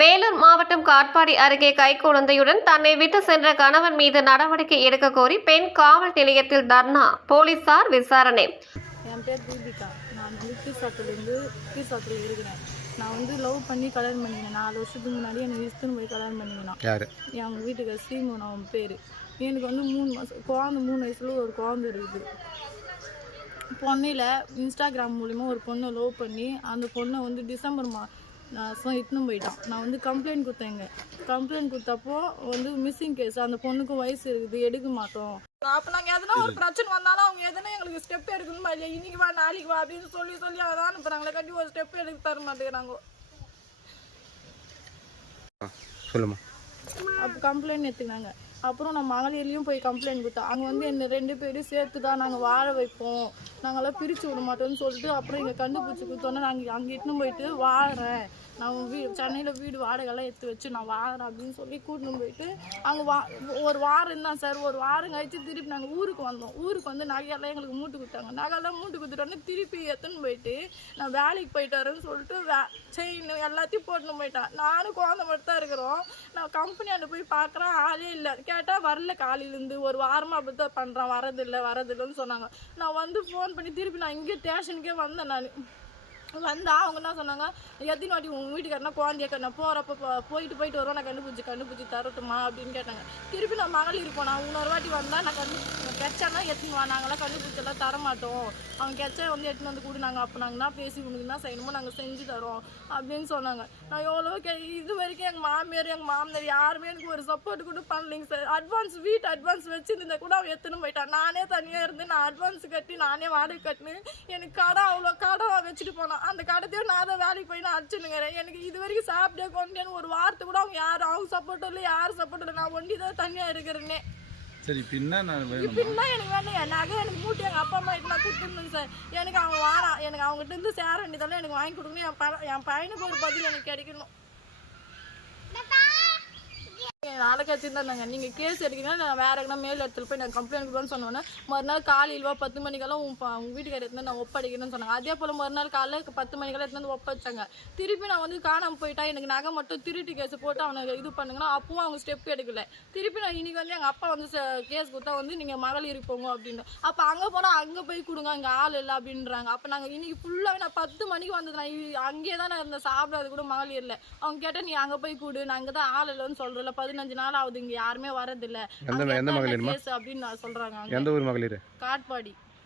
வேலூர் மாவட்டம் காட்பாடி அருகே கைக்குழந்தையுடன் தன்னை விட்டு சென்ற கணவன் மீது நடவடிக்கை எடுக்க கோரி பெண் காவல் நிலையத்தில் தர்ணா. போலீசார் விசாரணை. என் பேர் தீபிகா. நான் வந்து கீழ்சாத்துலேருந்து கீழ்சாத்தில் இருக்கிறேன் நான் வந்து லவ் பண்ணி கல்யாணம் பண்ணிக்கினேன் நாலு வருஷத்துக்கு முன்னாடி எனக்கு இஷ்டன்னு போய் கல்யாணம் பண்ணிக்கினான் யார்? என் வீட்டுக்கு ஸ்ரீமோன் அவன் பேர். எனக்கு வந்து மூணு மாதம் குழந்த மூணு வயசில் ஒரு குழந்த இருக்குது. பொண்ணையில் இன்ஸ்டாகிராம் மூலிமா ஒரு பொண்ணை லவ் பண்ணி அந்த பொண்ணை வந்து டிசம்பர் மா மாதம் இட்டுன்னு போயிட்டான். நான் வந்து கம்ப்ளைண்ட் கொடுத்தேங்க. கம்ப்ளைண்ட் கொடுத்தப்போ வந்து மிஸ்ஸிங் கேஸ் அந்த பொண்ணுக்கு வயசு இருக்குது எடுக்க மாட்டோம். அப்போ நாங்கள் எதனா ஒரு பிரச்சனை வந்தாலும் அவங்க எதனா எங்களுக்கு ஸ்டெப் எடுக்கணுமா இல்லையா? இன்னைக்கு வா நாளைக்கு வா அப்படின்னு சொல்லி சொல்லி அதான் அனுப்புறாங்களே கட்டி ஒரு ஸ்டெப் எடுக்க தர மாட்டேங்கிறாங்க. சொல்லுமா அப்போ கம்ப்ளைண்ட் எடுத்துக்கினாங்க. அப்புறம் நான் மகளிர்லேயும் போய் கம்ப்ளைண்ட் கொடுத்தேன். அங்கே வந்து என்ன ரெண்டு பேரும் சேர்த்து தான் நாங்கள் வாழ வைப்போம். நாங்களாம் பிரித்து விட மாட்டோம்னு சொல்லிட்டு அப்புறம் இங்கே கண்டுபிடிச்சி கொடுத்தோன்னே நாங்கள் அங்கே இட்டுன்னு போயிட்டு வாழறேன் நான் வீ சென்னையில் வீடு வாடகைலாம் எடுத்து வச்சு நான் வாழறேன் அப்படின்னு சொல்லி கூட்டின்னு போயிட்டு அங்கே வா ஒரு வாரம் தான் சார். ஒரு வாரம் கழிச்சு திருப்பி நாங்கள் ஊருக்கு வந்தோம். ஊருக்கு வந்து நகையெல்லாம் எங்களுக்கு மூட்டு கொடுத்தாங்க. நகையெல்லாம் மூட்டு கொடுத்துட்டோன்னே திருப்பி எடுத்துன்னு போயிட்டு நான் வேலைக்கு போயிட்டு வரேன்னு சொல்லிட்டு வே செயின் எல்லாத்தையும் போட்டுன்னு போயிட்டேன் நானும் குழந்தை மட்டும் தான் இருக்கிறோம். நான் கம்பெனியாண்ட போய் பார்க்குறேன் ஆளே இல்லை. கேட்டால் வரல காலையிலேருந்து. ஒரு வாரமாக அப்படி தான் பண்ணுறான் வரதில்லை வரதில்லைன்னு சொன்னாங்க. நான் வந்து ஃபோன் பண்ணி திருப்பி நான் இங்கே ஸ்டேஷனுக்கே வந்தேன் நான். வந்தா அவங்க என்ன சொன்னாங்க எத்தனை வாட்டி உங்கள் வீட்டுக்காரனா குழந்தைய கண்ணா போகிறப்ப போயிட்டு போயிட்டு வருவோம் நான் கண்டுபிடிச்சி கண்டுபிடிச்சி தரட்டுமா அப்படின்னு கேட்டாங்க. திருப்பி நான் மகளிர் போனேன் இன்னொரு வாட்டி வந்தால் நான் கண்டு கெச்சானா எத்தனை வா நாங்களாம் கண்டுபிடிச்செல்லாம் தர மாட்டோம் அவங்க கெச்சா வந்து எடுத்துன்னு வந்து கூட நாங்கள் அப்போ நாங்கள் என்ன பேசி உனக்கு என்ன செய்யணுமோ நாங்கள் செஞ்சு தரோம் அப்படின்னு சொன்னாங்க. நான் எவ்வளோ கே இது வரைக்கும் எங்கள் மாமியார் எங்கள் மாமனார் யாருமே எனக்கு ஒரு சப்போர்ட் கூட பண்ணலைங்க சார் அட்வான்ஸ் வீட்டு அட்வான்ஸ் வச்சுருந்தா கூட அவன் எடுத்துன்னு போயிட்டான். நானே தனியாக இருந்து நான் அட்வான்ஸ் கட்டி நானே வாடகை கட்டினு எனக்கு கடை அவ்வளோ கடை வச்சுட்டு போனான். அந்த கடைத்தையும் நான் தான் வேலைக்கு போய் நான் அடிச்சுனுங்கிறேன் எனக்கு இது வரைக்கும் சாப்பிட்டே கொண்டேன்னு ஒரு வார்த்தை கூட அவங்க யாரும் அவங்க சப்போர்ட் இல்லை யாரும் சப்போர்ட் இல்லை. நான் ஒண்டி தான் தனியாக இருக்கிறேனே. சரி இப்போ என்ன நான் வேணும்? இப்படின்னா எனக்கு வேணும் என் நகை எனக்கு மூட்டி எங்கள் அப்பா அம்மா நான் கொடுத்துருந்தேன் சார். எனக்கு அவன் வாரான் எனக்கு அவங்ககிட்ட இருந்து சேர வேண்டியதெல்லாம் எனக்கு வாங்கி கொடுக்கணும். என் ப என் பையனுக்கு ஒரு பதில் எனக்கு கிடைக்கணும். நாளைக்கு வச்சுருந்தாங்க நீங்கள் கேஸ் எடுக்கீங்கன்னா நான் வேறு எங்கன்னா மேல் இடத்துல போய் நான் கம்ப்ளைண்ட் கொடுப்பேன்னு சொன்னோன்னே மறுநாள் காலையில் வா பத்து மணிக்கெல்லாம் உங்கள் ப- வீட்டுக்கார எடுத்து நான் ஒப்படைக்கணும்னு சொன்னாங்க. அதே போல் மறுநாள் காலைல பத்து மணிக்கெல்லாம் எடுத்து வந்து ஒப்படைச்சாங்க. திருப்பி நான் வந்து காணாமல் போயிட்டா எனக்கு நகை மட்டும் திருட்டு கேஸ் போட்டு அவனை இது பண்ணுங்கன்னா அப்பவும் அவங்க ஸ்டெப் எடுக்கல. திருப்பி நான் இன்னைக்கு வந்து எங்கள் அப்பா வந்து கேஸ் கொடுத்தா வந்து நீங்கள் மகளிர் போங்க அப்படின்னு அப்போ அங்கே போனால் அங்கே போய் கொடுங்க அங்கே ஆள் இல்லை அப்படின்றாங்க. அப்போ நாங்கள் இன்னைக்கு ஃபுல்லாகவே நான் பத்து மணிக்கு வந்தது. நான் அங்கேயே தான் நான் இருந்தேன். சாப்பிடாது கூட மகளிர் இல்லை. அவங்க கேட்டால் நீ அங்கே போய் கூடு. நான் அங்கே தான் ஆள் இல்லைன்னு சொல்கிறல பதினஞ்சு நாள் ஆகுது இங்கே யாருமே வரதில்லை எந்த அப்படின்னு நான் சொல்கிறாங்க எந்த ஊர் மகளிர்? காட்பாடி.